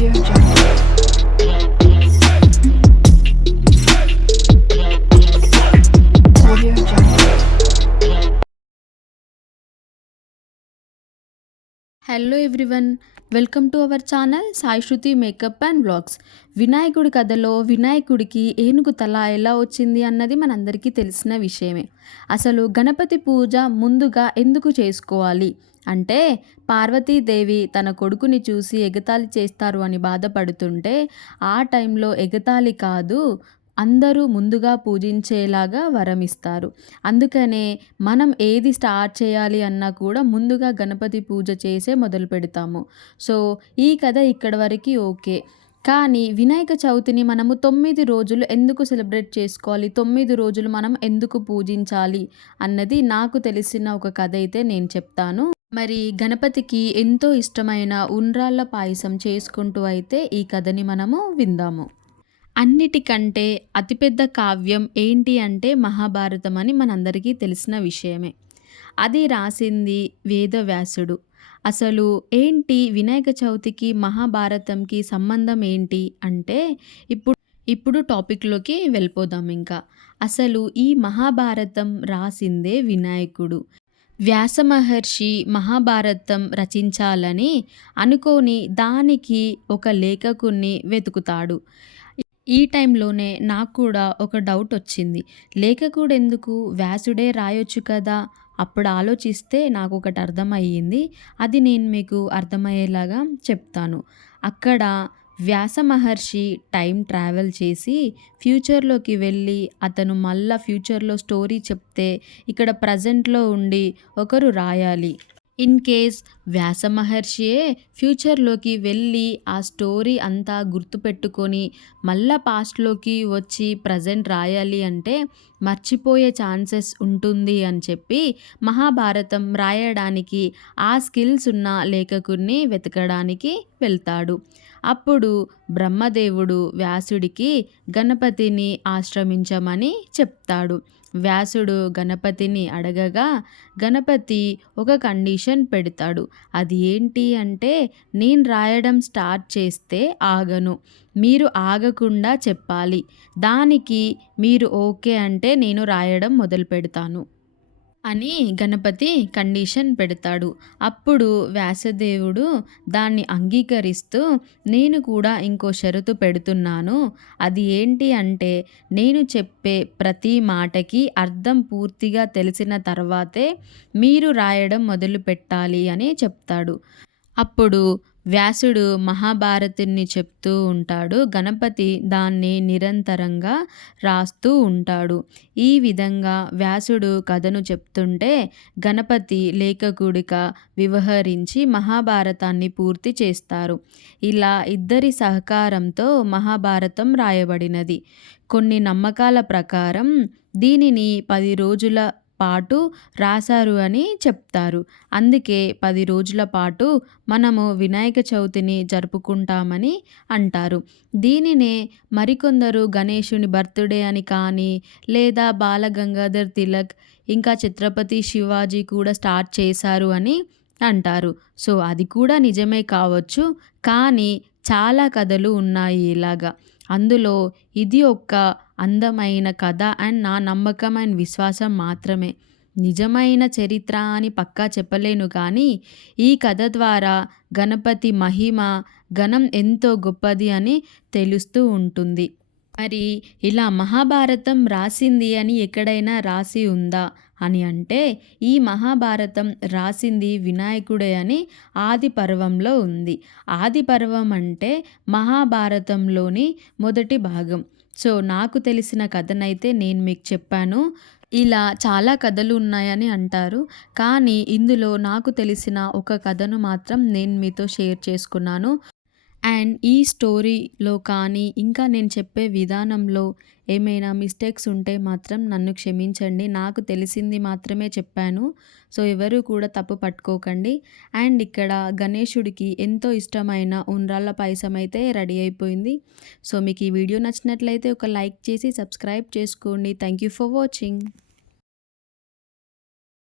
Audio Jungle. Audio Jungle. Hello everyone, welcome to our channel Sai Shruti makeup and vlogs. వినాయకుడి కథలో వినాయకుడికి ఏనుగు తల ఎలా వచ్చింది అన్నది మనందరికీ తెలిసిన విషయమే. అసలు గణపతి పూజ ముందుగా ఎందుకు చేసుకోవాలి అంటే, పార్వతీదేవి తన కొడుకుని చూసి ఎగతాళి చేస్తారు అని బాధపడుతుంటే, ఆ టైంలో ఎగతాళి కాదు, అందరూ ముందుగా పూజించేలాగా వరమిస్తారు. అందుకనే మనం ఏది స్టార్ట్ చేయాలి అన్నా కూడా ముందుగా గణపతి పూజ చేసే మొదలు పెడతాము. సో ఈ కథ ఇక్కడి వరకు ఓకే. కానీ వినాయక చవితిని మనము 9 రోజులు ఎందుకు సెలబ్రేట్ చేసుకోవాలి, 9 రోజులు మనం ఎందుకు పూజించాలి అన్నది నాకు తెలిసిన ఒక కథ అయితే నేను చెప్తాను. మరి గణపతికి ఎంతో ఇష్టమైన ఉండ్రాళ్ళ పాయసం చేసుకుంటూ అయితే ఈ కథని మనము విందాము. అన్నిటికంటే అతిపెద్ద కావ్యం ఏంటి అంటే మహాభారతం అని మనందరికీ తెలిసిన విషయమే. అది రాసింది వేదవ్యాసుడు. అసలు ఏంటి వినాయక చవితికి మహాభారతంకి సంబంధం ఏంటి అంటే, ఇప్పుడు ఇప్పుడు టాపిక్లోకి వెళ్ళిపోదాం ఇంకా. అసలు ఈ మహాభారతం రాసిందే వినాయకుడు. వ్యాస మహర్షి మహాభారతం రచించాలని అనుకోని దానికి ఒక లేఖకుని వెతుకుతాడు. ఈ టైంలోనే నాకు కూడా ఒక డౌట్ వచ్చింది. లేఖకుడు ఎందుకు, వ్యాసుడే రాయొచ్చు కదా. అప్పుడు ఆలోచిస్తే నాకు ఒకటి అర్థమయ్యింది. అది నేను మీకు అర్థమయ్యేలాగా చెప్తాను. అక్కడ వ్యాస మహర్షి టైం ట్రావెల్ చేసి ఫ్యూచర్లోకి వెళ్ళి అతను మళ్ళా ఫ్యూచర్లో స్టోరీ చెప్తే ఇక్కడ ప్రజెంట్లో ఉండి ఒకరు రాయాలి. ఇన్ కేస్ వ్యాస మహర్షియే ఫ్యూచర్లోకి వెళ్ళి ఆ స్టోరీ అంతా గుర్తుపెట్టుకొని మళ్ళా పాస్ట్లోకి వచ్చి ప్రజెంట్ రాయాలి అంటే మర్చిపోయే ఛాన్సెస్ ఉంటుంది అని చెప్పి మహాభారతం రాయడానికి ఆ స్కిల్స్ ఉన్న లేఖకుడిని వెతకడానికి వెళ్తాడు. అప్పుడు బ్రహ్మదేవుడు వ్యాసుడికి గణపతిని ఆశ్రమించమని చెప్తాడు. వ్యాసుడు గణపతిని అడగగా గణపతి ఒక కండిషన్ పెడతాడు. అది ఏంటి అంటే, నేను రాయడం స్టార్ట్ చేస్తే ఆగను, మీరు ఆగకుండా చెప్పాలి. దానికి మీరు ఓకే అంటే నేను రాయడం మొదలు పెడతాను అని గణపతి కండిషన్ పెడతాడు. అప్పుడు వ్యాసదేవుడు దాన్ని అంగీకరిస్తూ, నేను కూడా ఇంకో షరతు పెడుతున్నాను. అది ఏంటి అంటే, నేను చెప్పే ప్రతి మాటకి అర్థం పూర్తిగా తెలిసిన తర్వాతే మీరు రాయడం మొదలు పెట్టాలి అని చెప్తాడు. అప్పుడు వ్యాసుడు మహాభారతుని చెప్తూ ఉంటాడు. గణపతి దాన్ని నిరంతరంగా రాస్తూ ఉంటాడు. ఈ విధంగా వ్యాసుడు కథను చెప్తుంటే గణపతి లేఖకుడిగా వ్యవహరించి మహాభారతాన్ని పూర్తి చేస్తారు. ఇలా ఇద్దరి సహకారంతో మహాభారతం రాయబడినది. కొన్ని నమ్మకాల ప్రకారం దీనిని 10 రోజుల పాటు రాశారు అని చెప్తారు. అందుకే 10 రోజుల పాటు మనము వినాయక చవితిని జరుపుకుంటామని అంటారు. దీనినే మరికొందరు గణేశుని బర్త్డే అని కానీ, లేదా బాలగంగాధర్ తిలక్, ఇంకా ఛత్రపతి శివాజీ కూడా స్టార్ట్ చేశారు అని అంటారు. సో అది కూడా నిజమే కావచ్చు. కానీ చాలా కథలు ఉన్నాయి ఇలాగా. అందులో ఇది ఒక్క అందమైన కథ అండ్ నా నమ్మకం అండ్ విశ్వాసం మాత్రమే. నిజమైన చరిత్ర అని పక్కా చెప్పలేను కానీ ఈ కథ ద్వారా గణపతి మహిమ, గణం ఎంతో గొప్పది అని తెలుస్తూ ఉంటుంది. మరి ఇలా మహాభారతం రాసింది అని ఎక్కడైనా రాసి ఉందా అని అంటే, ఈ మహాభారతం రాసింది వినాయకుడే అని ఆది పర్వంలో ఉంది. ఆది పర్వం అంటే మహాభారతంలోని మొదటి భాగం. సో నాకు తెలిసిన కథనైతే నేను మీకు చెప్పాను. ఇలా చాలా కథలు ఉన్నాయని అంటారు. కానీ ఇందులో నాకు తెలిసిన ఒక కథను మాత్రం నేను మీతో షేర్ చేసుకున్నాను. అండ్ ఈ స్టోరీలో కానీ ఇంకా నేను చెప్పే విధానంలో ఏమైనా మిస్టేక్స్ ఉంటే మాత్రం నన్ను క్షమించండి. నాకు తెలిసింది మాత్రమే చెప్పాను. సో ఎవరు కూడా తప్పు పట్టుకోకండి. అండ్ ఇక్కడ గణేశుడికి ఎంతో ఇష్టమైన ఉండ్రాళ్ళ పాయసం అయితే రెడీ అయిపోయింది. సో మీకు ఈ వీడియో నచ్చినట్లయితే ఒక లైక్ చేసి సబ్స్క్రైబ్ చేసుకోండి. Thank you for watching.